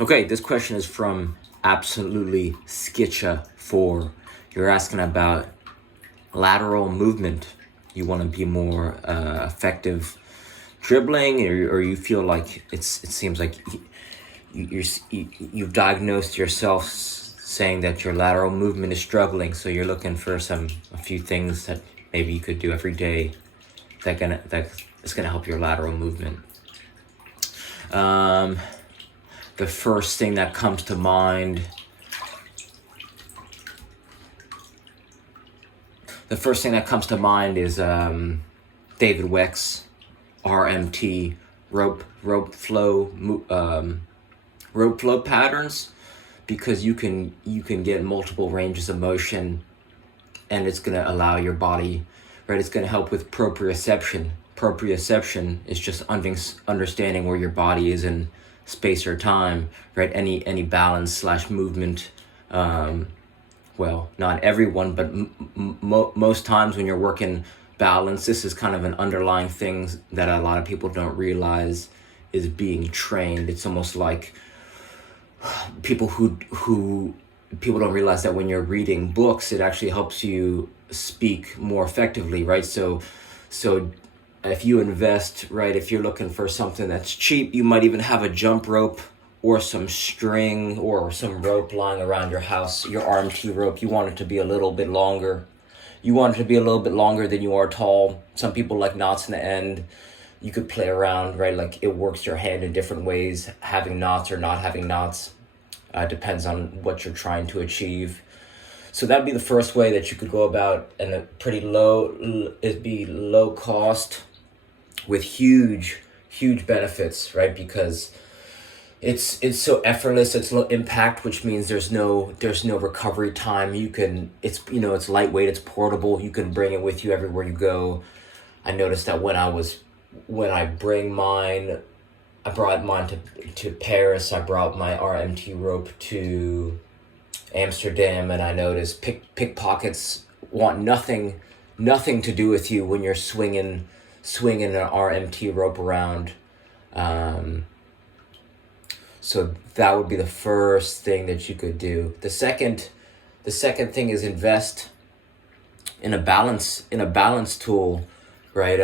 Okay, this question is from Absolutely Skitcha 4. You're asking about lateral movement. You want to be more effective dribbling, or you feel like it seems like you've diagnosed yourself saying that your lateral movement is struggling, so you're looking for a few things that maybe you could do every day that is gonna help your lateral movement. The first thing that comes to mind is David Weck's RMT rope flow patterns, because you can get multiple ranges of motion, and it's going to allow your body, right? It's going to help with proprioception. Proprioception is just understanding where your body is in space or time, right? Any balance slash movement. Well, not everyone, but most times when you're working balance, this is kind of an underlying thing that a lot of people don't realize is being trained. It's almost like people don't realize that when you're reading books, it actually helps you speak more effectively, right? So if you invest, right, if you're looking for something that's cheap, you might even have a jump rope or some string or some rope lying around your house, your RMT rope. You want it to be a little bit longer. You want it to be a little bit longer than you are tall. Some people like knots in the end. You could play around, right? Like it works your hand in different ways, having knots or not having knots. Depends on what you're trying to achieve. So that'd be the first way that you could go about, and it'd be low cost with huge benefits, right? Because it's so effortless, it's low impact, which means there's no recovery time. It's lightweight, it's portable, you can bring it with you everywhere you go. I noticed that when I brought mine to Paris, I brought my RMT rope to Amsterdam, and I noticed pickpockets want nothing to do with you when you're swinging an RMT rope around. So that would be the first thing that you could do. The second thing is invest in a balance tool, right?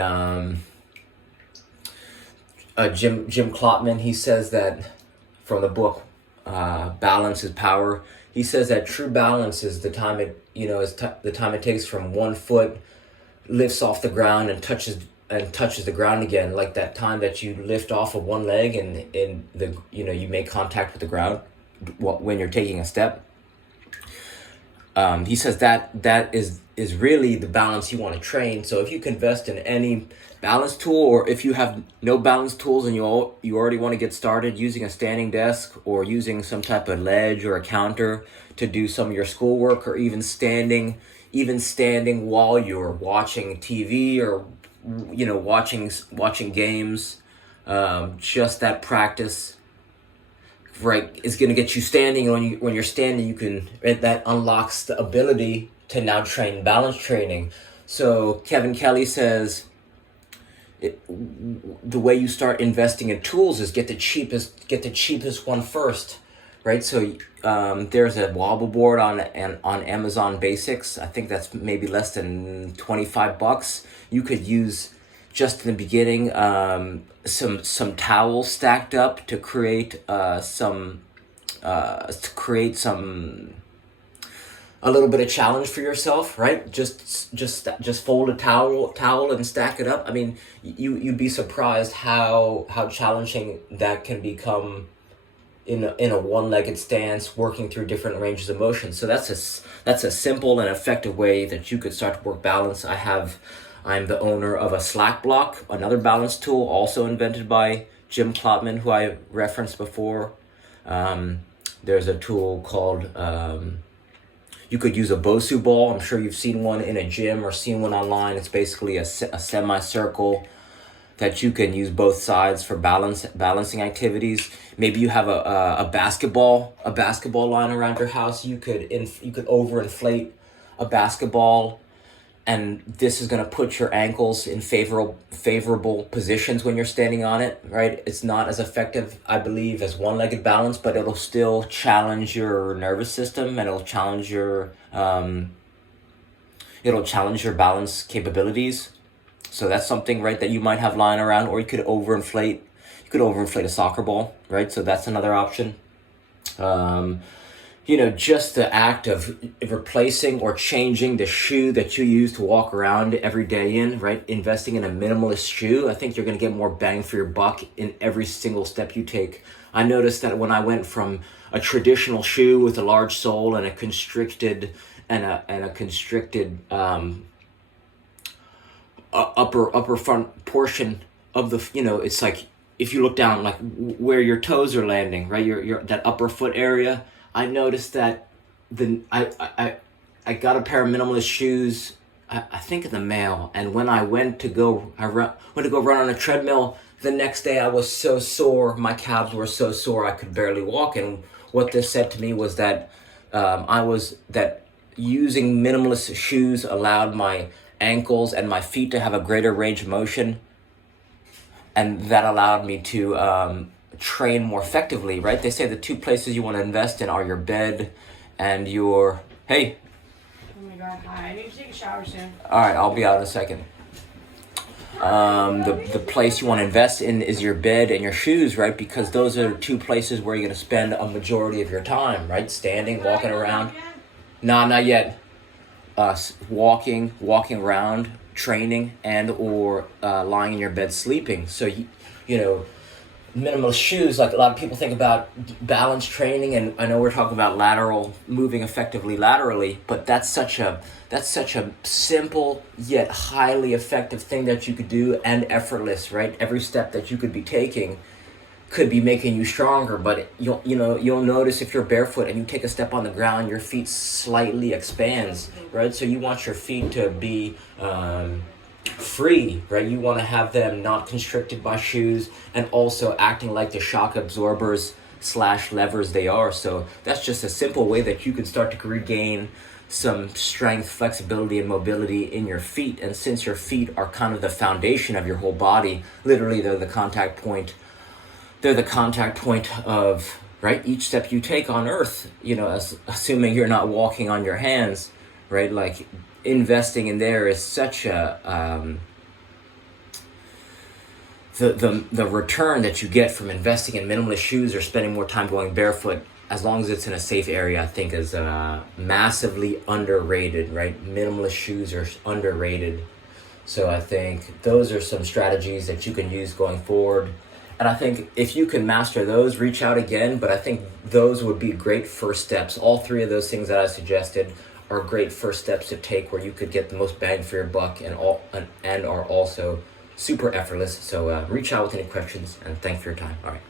Jim Klotman, he says that from the book Balance is Power. He says that true balance is the time the time it takes from one foot lifts off the ground and touches the ground again, like that time that you lift off of one leg and you make contact with the ground when you're taking a step. He says that is really the balance you want to train. So if you can invest in any balance tool, or if you have no balance tools and you already want to get started using a standing desk or using some type of ledge or a counter to do some of your schoolwork, or even standing while you're watching TV or watching games, just that practice, right, is going to get you standing. When you're standing, that unlocks the ability to now train balance training. So Kevin Kelly says the way you start investing in tools is get the cheapest one first, right? So there's a wobble board on Amazon Basics. I think that's maybe less than $25. You could use, just in the beginning, some towels stacked up to create a little bit of challenge for yourself, right? Just fold a towel and stack it up. I mean, you'd be surprised how challenging that can become in a one-legged stance, working through different ranges of motion. So that's a simple and effective way that you could start to work balance. I'm the owner of a slack block, another balance tool also invented by Jim Klotman, who I referenced before. There's a tool called, you could use a Bosu ball. I'm sure you've seen one in a gym or seen one online. It's basically a semicircle that you can use both sides for balancing activities. Maybe you have a basketball line around your house. You could overinflate a basketball and this is going to put your ankles in favorable positions when you're standing on it, right? It's not as effective, I believe, as one-legged balance, but it'll still challenge your nervous system, and it'll challenge your balance capabilities. So that's something, right, that you might have lying around, or you could overinflate a soccer ball, right? So that's another option. Just the act of replacing or changing the shoe that you use to walk around every day in, right? Investing in a minimalist shoe, I think you're going to get more bang for your buck in every single step you take. I noticed that when I went from a traditional shoe with a large sole and a constricted upper front portion of the, it's like if you look down, like where your toes are landing, right? Your that upper foot area. I noticed that I got a pair of minimalist shoes, I think in the mail, and when I went to go run on a treadmill the next day, I was so sore, my calves were so sore I could barely walk. And what this said to me was that that using minimalist shoes allowed my ankles and my feet to have a greater range of motion, and that allowed me to train more effectively, right? They say the two places you want to invest in are your bed and your... Hey. Oh my God, hi. I need to take a shower soon. All right, I'll be out in a second. The place you want to invest in is your bed and your shoes, right? Because those are two places where you're going to spend a majority of your time, right? Standing, walking around. Nah, not yet. Walking around, training, and or lying in your bed sleeping. So, minimalist shoes, like a lot of people think about balance training, and I know we're talking about moving effectively laterally, but that's such a simple yet highly effective thing that you could do, and effortless, right? Every step that you could be taking could be making you stronger, but you'll notice if you're barefoot and you take a step on the ground, your feet slightly expands, right? So you want your feet to be free, right? You want to have them not constricted by shoes, and also acting like the shock absorbers / levers they are. So that's just a simple way that you can start to regain some strength, flexibility, and mobility in your feet. And since your feet are kind of the foundation of your whole body, literally they're the contact point of, right, each step you take on earth, assuming you're not walking on your hands, right? Like, investing in there is such a the return that you get from investing in minimalist shoes or spending more time going barefoot, as long as it's in a safe area, I think is massively underrated, right? Minimalist shoes are underrated. So I think those are some strategies that you can use going forward. And I think if you can master those, reach out again. But I think those would be great first steps. All three of those things that I suggested are great first steps to take, where you could get the most bang for your buck and are also super effortless. So reach out with any questions, and thanks for your time. All right.